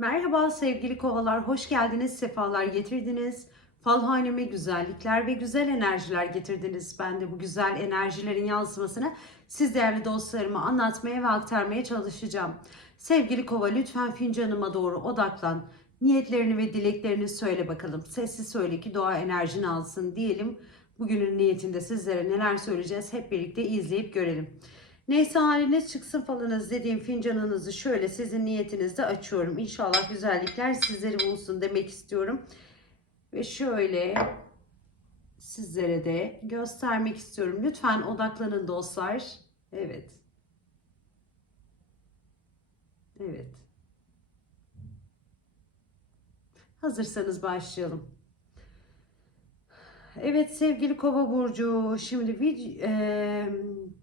Merhaba sevgili kovalar, hoş geldiniz, sefalar getirdiniz. Falhaneme güzellikler ve güzel enerjiler getirdiniz. Ben de bu güzel enerjilerin yansımasını siz değerli dostlarıma anlatmaya ve aktarmaya çalışacağım. Sevgili kova lütfen fincanıma doğru odaklan. Niyetlerini ve dileklerini söyle bakalım. Sessiz söyle ki doğa enerjini alsın diyelim. Bugünün niyetinde sizlere neler söyleyeceğiz hep birlikte izleyip görelim. Neyse haliniz çıksın falınız dediğim fincanınızı şöyle sizin niyetinizde açıyorum. İnşallah güzellikler sizleri bulsun demek istiyorum. Ve şöyle sizlere de göstermek istiyorum. Lütfen odaklanın dostlar. Evet. Evet. Hazırsanız başlayalım. Evet sevgili kova burcu şimdi bir e,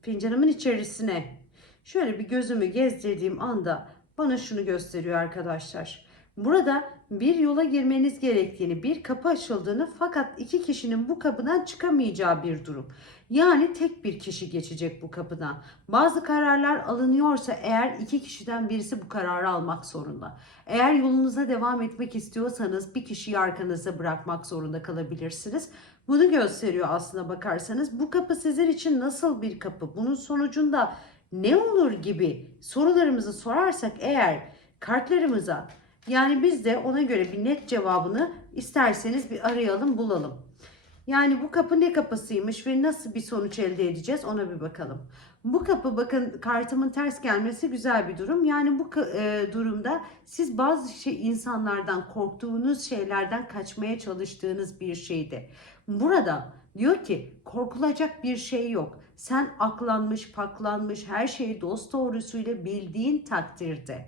fincanımın içerisine şöyle bir gözümü gezdirdiğim anda bana şunu gösteriyor arkadaşlar. Burada bir yola girmeniz gerektiğini, bir kapı açıldığını fakat iki kişinin bu kapıdan çıkamayacağı bir durum. Yani tek bir kişi geçecek bu kapıdan. Bazı kararlar alınıyorsa eğer iki kişiden birisi bu kararı almak zorunda. Eğer yolunuza devam etmek istiyorsanız bir kişiyi arkanıza bırakmak zorunda kalabilirsiniz. Bunu gösteriyor aslına bakarsanız. Bu kapı sizin için nasıl bir kapı? Bunun sonucunda ne olur gibi sorularımızı sorarsak eğer kartlarımıza yani biz de ona göre bir net cevabını isterseniz bir arayalım bulalım. Yani bu kapı ne kapısıymış ve nasıl bir sonuç elde edeceğiz ona bir bakalım. Bu kapı bakın kartımın ters gelmesi güzel bir durum. Yani bu e, durumda siz bazı şey insanlardan korktuğunuz şeylerden kaçmaya çalıştığınız bir şeydi. Burada diyor ki korkulacak bir şey yok. Sen aklanmış, paklanmış her şeyi dost doğrusuyla bildiğin takdirde.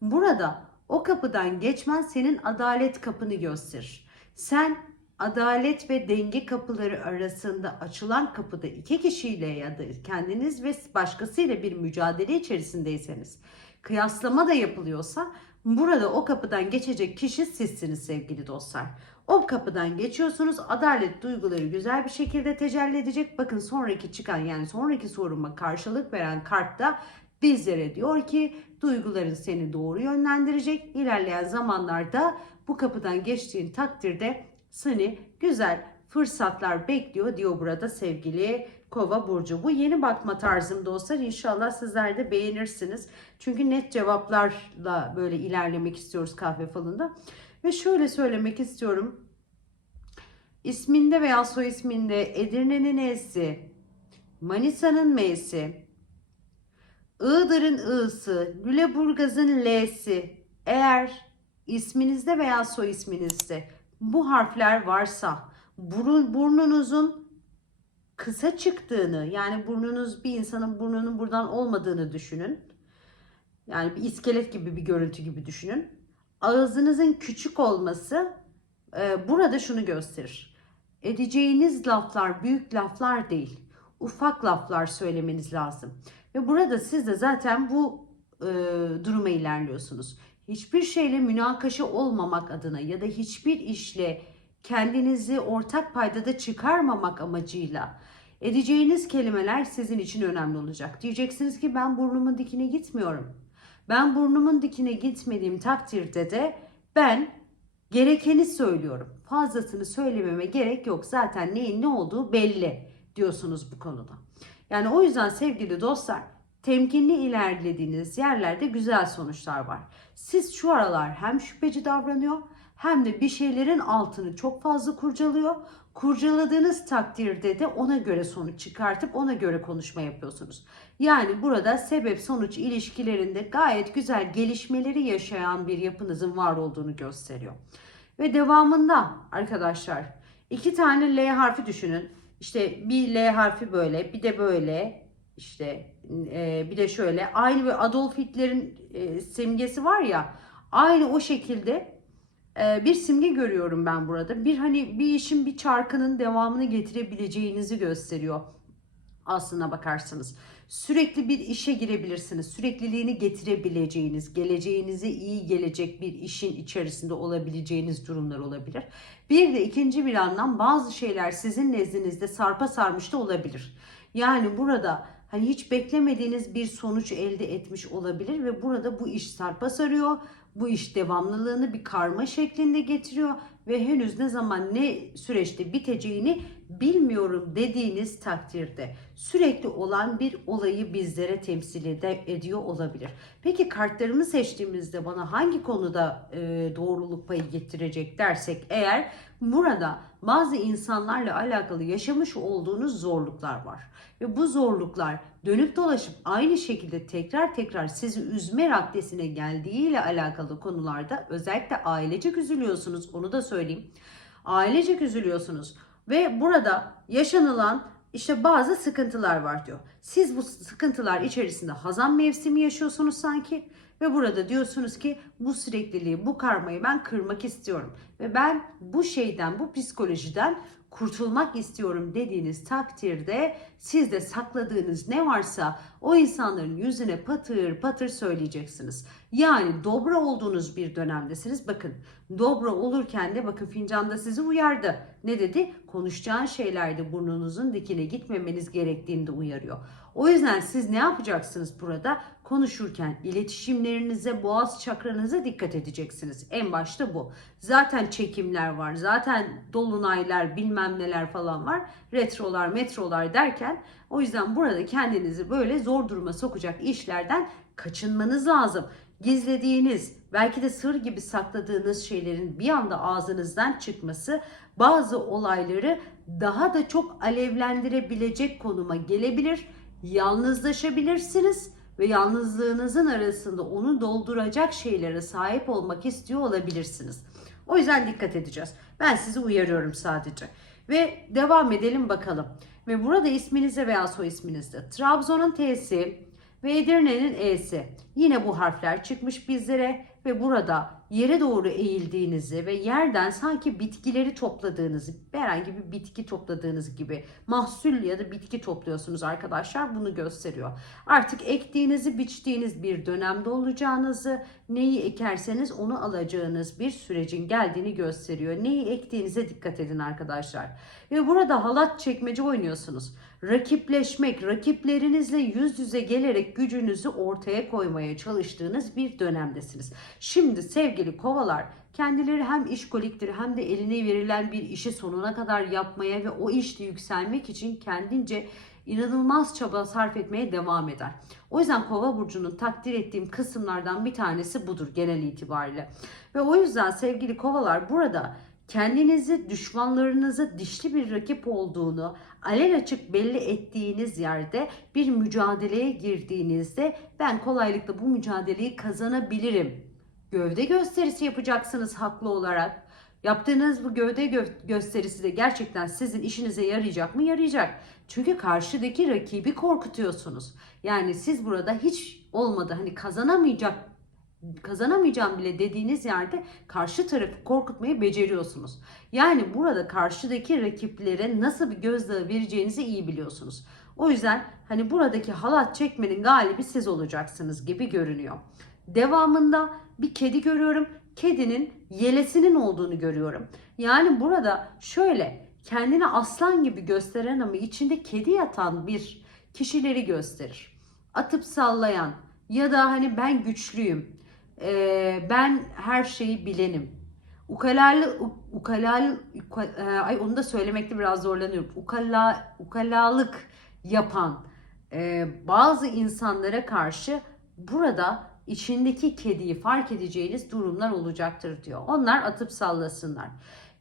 Burada o kapıdan geçmen senin adalet kapını gösterir. Sen adalet ve denge kapıları arasında açılan kapıda iki kişiyle ya da kendiniz ve başkasıyla bir mücadele içerisindeyseniz kıyaslama da yapılıyorsa burada o kapıdan geçecek kişi sizsiniz sevgili dostlar. O kapıdan geçiyorsunuz. Adalet duyguları güzel bir şekilde tecelli edecek. Bakın sonraki çıkan yani sonraki soruma karşılık veren kartta bizlere diyor ki duyguların seni doğru yönlendirecek. İlerleyen zamanlarda bu kapıdan geçtiğin takdirde seni güzel fırsatlar bekliyor diyor burada sevgili Kova burcu. Bu yeni bakma tarzım dostlar. İnşallah sizler de beğenirsiniz. Çünkü net cevaplarla böyle ilerlemek istiyoruz kahve falında. Ve şöyle söylemek istiyorum. İsminde veya soy isminde Edirne'nin E'si, Manisa'nın M'si, Iğdır'ın I'sı, Lüleburgaz'ın L'si eğer isminizde veya soy isminizde bu harfler varsa burun, burnunuzun kısa çıktığını yani burnunuz bir insanın burnunun buradan olmadığını düşünün. Yani bir iskelet gibi bir görüntü gibi düşünün. Ağzınızın küçük olması e, burada şunu gösterir. Edeceğiniz laflar büyük laflar değil. Ufak laflar söylemeniz lazım. Ve burada siz de zaten bu e, duruma ilerliyorsunuz. Hiçbir şeyle münakaşa olmamak adına ya da hiçbir işle kendinizi ortak paydada çıkarmamak amacıyla edeceğiniz kelimeler sizin için önemli olacak. Diyeceksiniz ki ben burnumun dikine gitmiyorum. Ben burnumun dikine gitmediğim takdirde de ben gerekeni söylüyorum. Fazlasını söylememe gerek yok. Zaten neyin ne olduğu belli diyorsunuz bu konuda. Yani o yüzden sevgili dostlar temkinli ilerlediğiniz yerlerde güzel sonuçlar var. Siz şu aralar hem şüpheci davranıyor hem de bir şeylerin altını çok fazla kurcalıyor. Kurcaladığınız takdirde de ona göre sonuç çıkartıp ona göre konuşma yapıyorsunuz. Yani burada sebep sonuç ilişkilerinde gayet güzel gelişmeleri yaşayan bir yapınızın var olduğunu gösteriyor. Ve devamında arkadaşlar iki tane L harfi düşünün. İşte bir L harfi böyle bir de böyle işte e, bir de şöyle aynı bir Adolf Hitler'in e, simgesi var ya aynı o şekilde e, bir simge görüyorum ben burada. Bir hani bir işin bir çarkının devamını getirebileceğinizi gösteriyor aslına bakarsanız. Sürekli bir işe girebilirsiniz. Sürekliliğini getirebileceğiniz, geleceğinize iyi gelecek bir işin içerisinde olabileceğiniz durumlar olabilir. Bir de ikinci bir anlam bazı şeyler sizin nezdinizde sarpa sarmış da olabilir. Yani burada hani hiç beklemediğiniz bir sonuç elde etmiş olabilir ve burada bu iş sarpa sarıyor. Bu iş devamlılığını bir karma şeklinde getiriyor ve henüz ne zaman ne süreçte biteceğini bilmiyorum dediğiniz takdirde sürekli olan bir olayı bizlere temsil ediyor olabilir. Peki kartlarımı seçtiğimizde bana hangi konuda e, doğruluk payı getirecek dersek eğer burada bazı insanlarla alakalı yaşamış olduğunuz zorluklar var. Ve bu zorluklar dönüp dolaşıp aynı şekilde tekrar tekrar sizi üzme raddesine geldiğiyle alakalı konularda özellikle ailecek üzülüyorsunuz onu da söyleyeyim. Ailecek üzülüyorsunuz ve burada yaşanılan işte bazı sıkıntılar var diyor. Siz bu sıkıntılar içerisinde hazan mevsimi yaşıyorsunuz sanki ve burada diyorsunuz ki bu sürekliliği, bu karmayı ben kırmak istiyorum ve ben bu şeyden, bu psikolojiden kurtulmak istiyorum dediğiniz takdirde siz de sakladığınız ne varsa o insanların yüzüne patır patır söyleyeceksiniz. Yani dobra olduğunuz bir dönemdesiniz. Bakın dobra olurken de bakın fincanda sizi uyardı. Ne dedi? Konuşacağın şeylerde burnunuzun dikine gitmemeniz gerektiğini de uyarıyor. O yüzden siz ne yapacaksınız burada? Konuşurken iletişimlerinize, boğaz çakranıza dikkat edeceksiniz. En başta bu. Zaten çekimler var. Zaten dolunaylar, bilmem neler falan var. Retrolar, metrolar derken o yüzden burada kendinizi böyle zor duruma sokacak işlerden kaçınmanız lazım. Gizlediğiniz, belki de sır gibi sakladığınız şeylerin bir anda ağzınızdan çıkması bazı olayları daha da çok alevlendirebilecek konuma gelebilir. Yalnızlaşabilirsiniz ve yalnızlığınızın arasında onu dolduracak şeylere sahip olmak istiyor olabilirsiniz. O yüzden dikkat edeceğiz. Ben sizi uyarıyorum sadece. Ve devam edelim bakalım. Ve burada isminize veya soy isminizde Trabzon'un T'si ve Edirne'nin E'si. Yine bu harfler çıkmış bizlere ve burada yere doğru eğildiğinizi ve yerden sanki bitkileri topladığınızı, herhangi bir bitki topladığınız gibi mahsul ya da bitki topluyorsunuz arkadaşlar bunu gösteriyor. Artık ektiğinizi, biçtiğiniz bir dönemde olacağınızı, neyi ekerseniz onu alacağınız bir sürecin geldiğini gösteriyor. Neyi ektiğinize dikkat edin arkadaşlar. Ve burada halat çekmece oynuyorsunuz. Rakipleşmek, rakiplerinizle yüz yüze gelerek gücünüzü ortaya koymaya çalıştığınız bir dönemdesiniz. Şimdi sevgili kovalar kendileri hem işkoliktir hem de eline verilen bir işi sonuna kadar yapmaya ve o işte yükselmek için kendince inanılmaz çaba sarf etmeye devam eder. O yüzden kova burcunun takdir ettiğim kısımlardan bir tanesi budur genel itibariyle. Ve o yüzden sevgili kovalar burada kendinizi düşmanlarınıza dişli bir rakip olduğunu alelaçık belli ettiğiniz yerde bir mücadeleye girdiğinizde ben kolaylıkla bu mücadeleyi kazanabilirim. Gövde gösterisi yapacaksınız haklı olarak. Yaptığınız bu gövde gö- gösterisi de gerçekten sizin işinize yarayacak mı? Yarayacak. Çünkü karşıdaki rakibi korkutuyorsunuz. Yani siz burada hiç olmadı hani kazanamayacak kazanamayacağım bile dediğiniz yerde karşı tarafı korkutmayı beceriyorsunuz. Yani burada karşıdaki rakiplere nasıl bir gözdağı vereceğinizi iyi biliyorsunuz. O yüzden hani buradaki halat çekmenin galibi siz olacaksınız gibi görünüyor. Devamında bir kedi görüyorum. Kedinin yelesinin olduğunu görüyorum. Yani burada şöyle kendini aslan gibi gösteren ama içinde kedi yatan bir kişileri gösterir. Atıp sallayan ya da hani ben güçlüyüm, ee, ben her şeyi bilenim. Ukalalı, ukalalı, uka- e, ay onu da söylemekte biraz zorlanıyorum. Ukala, ukalalık yapan e, bazı insanlara karşı burada içindeki kediyi fark edeceğiniz durumlar olacaktır diyor. Onlar atıp sallasınlar.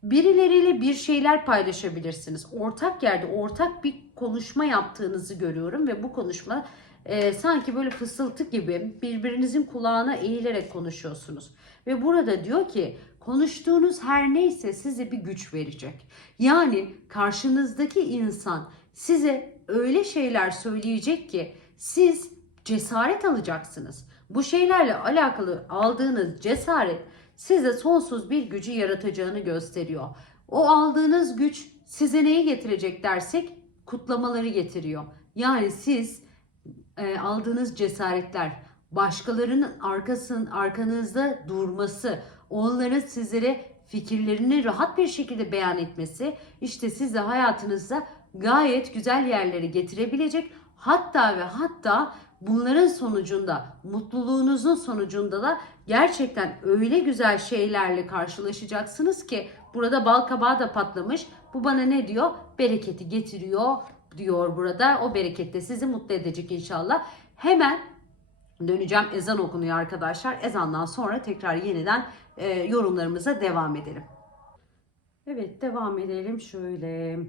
Birileriyle bir şeyler paylaşabilirsiniz. Ortak yerde ortak bir konuşma yaptığınızı görüyorum ve bu konuşma e, sanki böyle fısıltı gibi birbirinizin kulağına eğilerek konuşuyorsunuz. Ve burada diyor ki konuştuğunuz her neyse size bir güç verecek. Yani karşınızdaki insan size öyle şeyler söyleyecek ki siz cesaret alacaksınız. Bu şeylerle alakalı aldığınız cesaret size sonsuz bir gücü yaratacağını gösteriyor. O aldığınız güç size neyi getirecek dersek kutlamaları getiriyor. Yani siz e, aldığınız cesaretler, başkalarının arkasın arkanızda durması, onların sizlere fikirlerini rahat bir şekilde beyan etmesi işte sizi hayatınızda gayet güzel yerlere getirebilecek. Hatta ve hatta bunların sonucunda, mutluluğunuzun sonucunda da gerçekten öyle güzel şeylerle karşılaşacaksınız ki burada bal kabağı da patlamış. Bu bana ne diyor? Bereketi getiriyor diyor burada. O bereket de sizi mutlu edecek inşallah. Hemen döneceğim. Ezan okunuyor arkadaşlar. Ezandan sonra tekrar yeniden e, yorumlarımıza devam edelim. Evet devam edelim şöyle.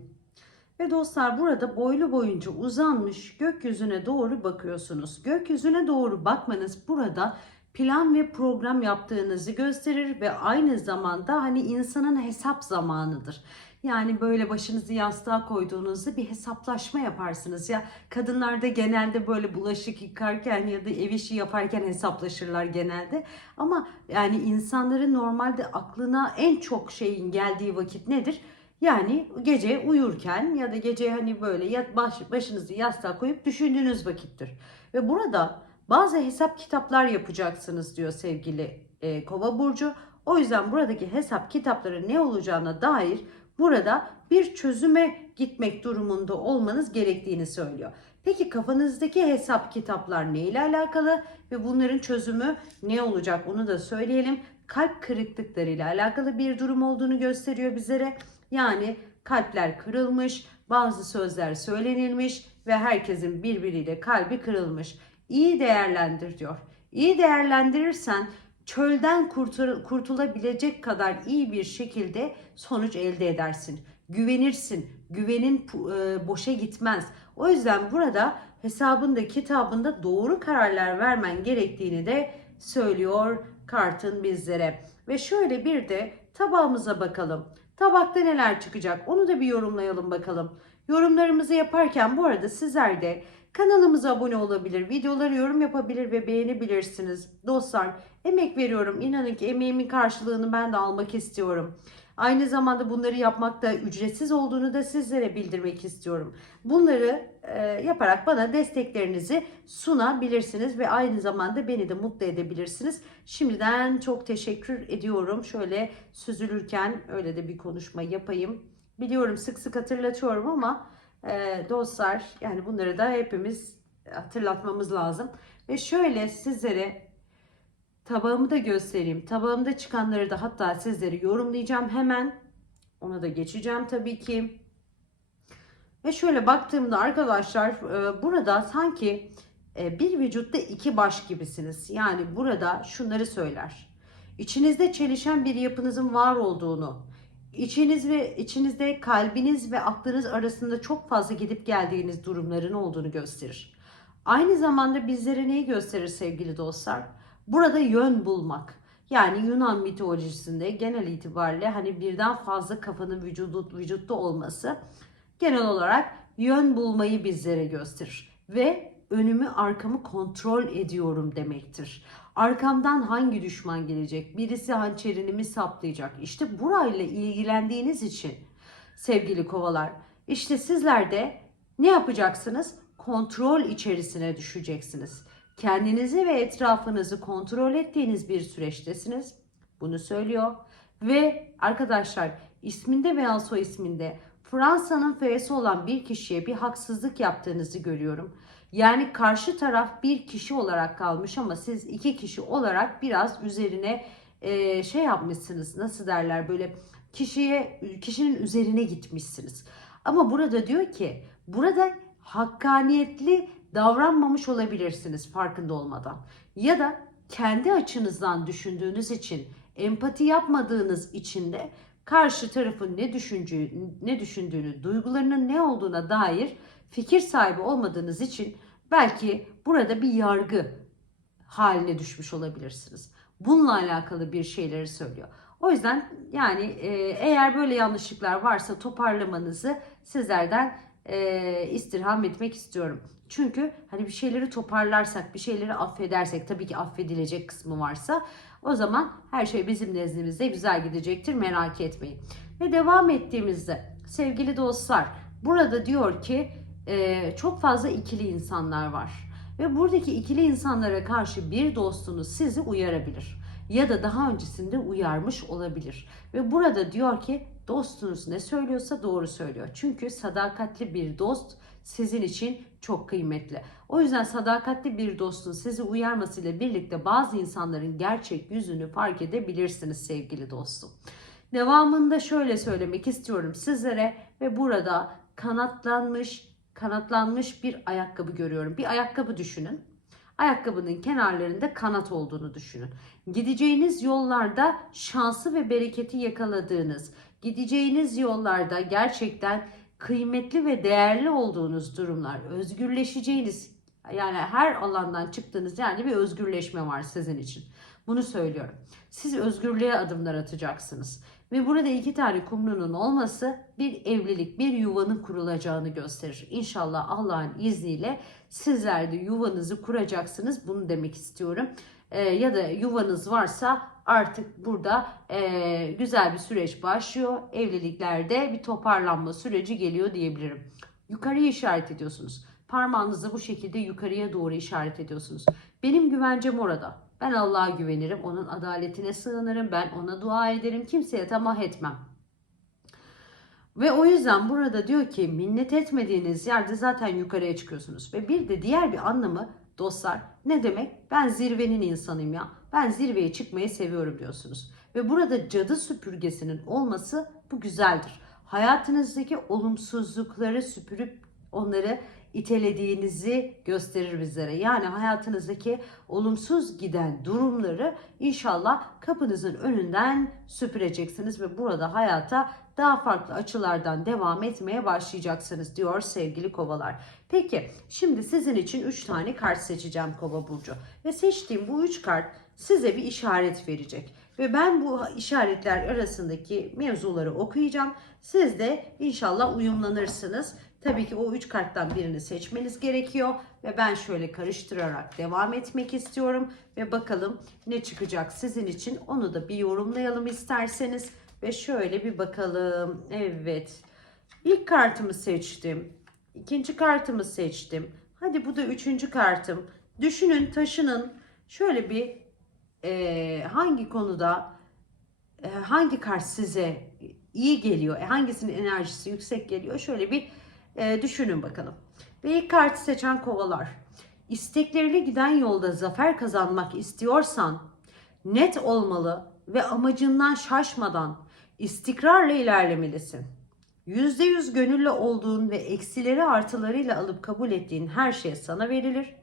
Ve dostlar burada boylu boyunca uzanmış gökyüzüne doğru bakıyorsunuz. Gökyüzüne doğru bakmanız burada plan ve program yaptığınızı gösterir ve aynı zamanda hani insanın hesap zamanıdır. Yani böyle başınızı yastığa koyduğunuzda bir hesaplaşma yaparsınız ya. Kadınlarda genelde böyle bulaşık yıkarken ya da ev işi yaparken hesaplaşırlar genelde. Ama yani insanların normalde aklına en çok şeyin geldiği vakit nedir? Yani gece uyurken ya da gece hani böyle baş, başınızı yastığa koyup düşündüğünüz vakittir. Ve burada bazı hesap kitaplar yapacaksınız diyor sevgili e, Kova burcu. O yüzden buradaki hesap kitapları ne olacağına dair burada bir çözüme gitmek durumunda olmanız gerektiğini söylüyor. Peki kafanızdaki hesap kitaplar ne ile alakalı ve bunların çözümü ne olacak onu da söyleyelim. Kalp kırıklıkları ile alakalı bir durum olduğunu gösteriyor bizlere. Yani kalpler kırılmış, bazı sözler söylenilmiş ve herkesin birbiriyle kalbi kırılmış. İyi değerlendir diyor. İyi değerlendirirsen çölden kurtul- kurtulabilecek kadar iyi bir şekilde sonuç elde edersin. Güvenirsin. Güvenin e, boşa gitmez. O yüzden burada hesabında, kitabında doğru kararlar vermen gerektiğini de söylüyor kartın bizlere. Ve şöyle bir de tabağımıza bakalım. Tabakta neler çıkacak onu da bir yorumlayalım bakalım. Yorumlarımızı yaparken bu arada sizler de kanalımıza abone olabilir, videoları yorum yapabilir ve beğenebilirsiniz. Dostlar emek veriyorum. İnanın ki emeğimin karşılığını ben de almak istiyorum. Aynı zamanda bunları yapmakta ücretsiz olduğunu da sizlere bildirmek istiyorum. Bunları e, yaparak bana desteklerinizi sunabilirsiniz ve aynı zamanda beni de mutlu edebilirsiniz. Şimdiden çok teşekkür ediyorum. Şöyle süzülürken öyle de bir konuşma yapayım. Biliyorum sık sık hatırlatıyorum ama e, dostlar yani bunları da hepimiz hatırlatmamız lazım. Ve şöyle sizlere tabağımı da göstereyim. Tabağımda çıkanları da hatta sizlere yorumlayacağım hemen. Ona da geçeceğim tabii ki. Ve şöyle baktığımda arkadaşlar e, burada sanki e, bir vücutta iki baş gibisiniz. Yani burada şunları söyler. İçinizde çelişen bir yapınızın var olduğunu, içiniz ve içinizde kalbiniz ve aklınız arasında çok fazla gidip geldiğiniz durumların olduğunu gösterir. Aynı zamanda bizlere neyi gösterir sevgili dostlar? Burada yön bulmak. Yani Yunan mitolojisinde genel itibariyle hani birden fazla kafanın vücudu, vücutta olması genel olarak yön bulmayı bizlere gösterir. Ve önümü arkamı kontrol ediyorum demektir. Arkamdan hangi düşman gelecek? Birisi hançerini mi saplayacak? İşte burayla ilgilendiğiniz için sevgili kovalar işte sizler de ne yapacaksınız? Kontrol içerisine düşeceksiniz. Kendinizi ve etrafınızı kontrol ettiğiniz bir süreçtesiniz. Bunu söylüyor. Ve arkadaşlar isminde veya soy isminde Fransa'nın F'si olan bir kişiye bir haksızlık yaptığınızı görüyorum. Yani karşı taraf bir kişi olarak kalmış ama siz iki kişi olarak biraz üzerine e, şey yapmışsınız. Nasıl derler böyle kişiye kişinin üzerine gitmişsiniz. Ama burada diyor ki burada hakkaniyetli davranmamış olabilirsiniz farkında olmadan. Ya da kendi açınızdan düşündüğünüz için empati yapmadığınız için de karşı tarafın ne düşündüğü, ne düşündüğünü, duygularının ne olduğuna dair fikir sahibi olmadığınız için belki burada bir yargı haline düşmüş olabilirsiniz. Bununla alakalı bir şeyleri söylüyor. O yüzden yani e, eğer böyle yanlışlıklar varsa toparlamanızı sizlerden e, istirham etmek istiyorum. Çünkü hani bir şeyleri toparlarsak, bir şeyleri affedersek, tabii ki affedilecek kısmı varsa o zaman her şey bizim nezdimizde güzel gidecektir merak etmeyin. Ve devam ettiğimizde sevgili dostlar burada diyor ki e, çok fazla ikili insanlar var. Ve buradaki ikili insanlara karşı bir dostunuz sizi uyarabilir. Ya da daha öncesinde uyarmış olabilir. Ve burada diyor ki dostunuz ne söylüyorsa doğru söylüyor. Çünkü sadakatli bir dost sizin için çok kıymetli. O yüzden sadakatli bir dostun sizi uyarmasıyla birlikte bazı insanların gerçek yüzünü fark edebilirsiniz sevgili dostum. Devamında şöyle söylemek istiyorum sizlere ve burada kanatlanmış kanatlanmış bir ayakkabı görüyorum. Bir ayakkabı düşünün. Ayakkabının kenarlarında kanat olduğunu düşünün. Gideceğiniz yollarda şansı ve bereketi yakaladığınız, gideceğiniz yollarda gerçekten kıymetli ve değerli olduğunuz durumlar, özgürleşeceğiniz yani her alandan çıktığınız yani bir özgürleşme var sizin için. Bunu söylüyorum. Siz özgürlüğe adımlar atacaksınız. Ve burada iki tane kumrunun olması bir evlilik, bir yuvanın kurulacağını gösterir. İnşallah Allah'ın izniyle sizler de yuvanızı kuracaksınız. Bunu demek istiyorum. Ee, ya da yuvanız varsa artık burada e, güzel bir süreç başlıyor. Evliliklerde bir toparlanma süreci geliyor diyebilirim. Yukarıya işaret ediyorsunuz. Parmağınızı bu şekilde yukarıya doğru işaret ediyorsunuz. Benim güvencem orada. Ben Allah'a güvenirim. Onun adaletine sığınırım. Ben ona dua ederim. Kimseye tamah etmem. Ve o yüzden burada diyor ki minnet etmediğiniz yerde zaten yukarıya çıkıyorsunuz. Ve bir de diğer bir anlamı dostlar ne demek? Ben zirvenin insanıyım ya. Ben zirveye çıkmayı seviyorum diyorsunuz. Ve burada cadı süpürgesinin olması bu güzeldir. Hayatınızdaki olumsuzlukları süpürüp onları itelediğinizi gösterir bizlere. Yani hayatınızdaki olumsuz giden durumları inşallah kapınızın önünden süpüreceksiniz ve burada hayata daha farklı açılardan devam etmeye başlayacaksınız diyor sevgili kovalar. Peki şimdi sizin için 3 tane kart seçeceğim kova burcu ve seçtiğim bu 3 kart size bir işaret verecek. Ve ben bu işaretler arasındaki mevzuları okuyacağım. Siz de inşallah uyumlanırsınız. Tabii ki o üç karttan birini seçmeniz gerekiyor. Ve ben şöyle karıştırarak devam etmek istiyorum. Ve bakalım ne çıkacak sizin için. Onu da bir yorumlayalım isterseniz. Ve şöyle bir bakalım. Evet. İlk kartımı seçtim. İkinci kartımı seçtim. Hadi bu da üçüncü kartım. Düşünün, taşının. Şöyle bir e, hangi konuda e, hangi kart size iyi geliyor, e, hangisinin enerjisi yüksek geliyor şöyle bir e, düşünün bakalım. Ve ilk kartı seçen kovalar. İstekleriyle giden yolda zafer kazanmak istiyorsan net olmalı ve amacından şaşmadan istikrarla ilerlemelisin. %100 gönüllü olduğun ve eksileri artılarıyla alıp kabul ettiğin her şey sana verilir.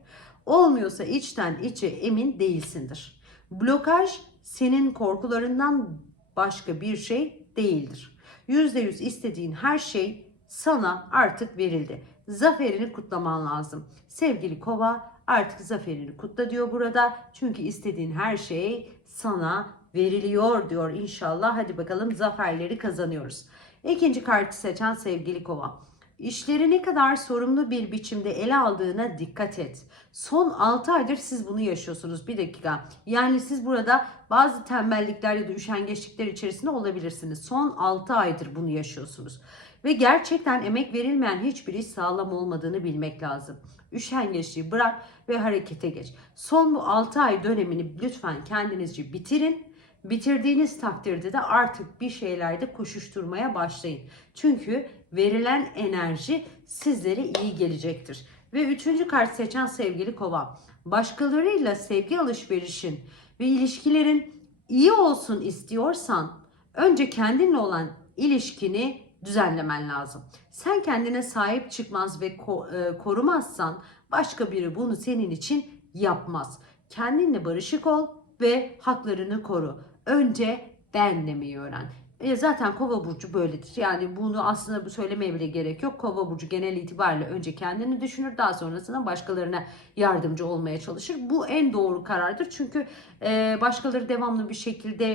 Olmuyorsa içten içe emin değilsindir. Blokaj senin korkularından başka bir şey değildir. %100 istediğin her şey sana artık verildi. Zaferini kutlaman lazım. Sevgili kova artık zaferini kutla diyor burada. Çünkü istediğin her şey sana veriliyor diyor inşallah. Hadi bakalım zaferleri kazanıyoruz. İkinci kartı seçen sevgili kova. İşleri ne kadar sorumlu bir biçimde ele aldığına dikkat et. Son 6 aydır siz bunu yaşıyorsunuz. Bir dakika. Yani siz burada bazı tembellikler ya da üşengeçlikler içerisinde olabilirsiniz. Son 6 aydır bunu yaşıyorsunuz. Ve gerçekten emek verilmeyen hiçbir iş sağlam olmadığını bilmek lazım. Üşengeçliği bırak ve harekete geç. Son bu 6 ay dönemini lütfen kendinizce bitirin. Bitirdiğiniz takdirde de artık bir şeylerde koşuşturmaya başlayın. Çünkü verilen enerji sizlere iyi gelecektir. Ve üçüncü kart seçen sevgili kova. Başkalarıyla sevgi alışverişin ve ilişkilerin iyi olsun istiyorsan önce kendinle olan ilişkini düzenlemen lazım. Sen kendine sahip çıkmaz ve e, korumazsan başka biri bunu senin için yapmaz. Kendinle barışık ol ve haklarını koru. Önce ben demeyi öğren. E zaten kova burcu böyledir. Yani bunu aslında söylemeye bile gerek yok. Kova burcu genel itibariyle önce kendini düşünür daha sonrasında başkalarına yardımcı olmaya çalışır. Bu en doğru karardır. Çünkü e, başkaları devamlı bir şekilde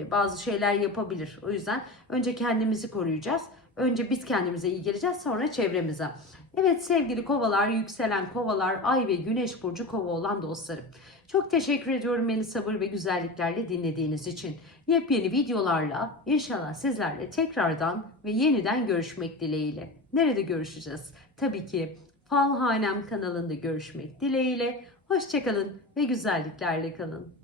e, bazı şeyler yapabilir. O yüzden önce kendimizi koruyacağız. Önce biz kendimize iyi geleceğiz sonra çevremize. Evet sevgili kovalar, yükselen kovalar, ay ve güneş burcu kova olan dostlarım. Çok teşekkür ediyorum beni sabır ve güzelliklerle dinlediğiniz için. Yepyeni videolarla inşallah sizlerle tekrardan ve yeniden görüşmek dileğiyle. Nerede görüşeceğiz? Tabii ki Falhanem kanalında görüşmek dileğiyle. Hoşçakalın ve güzelliklerle kalın.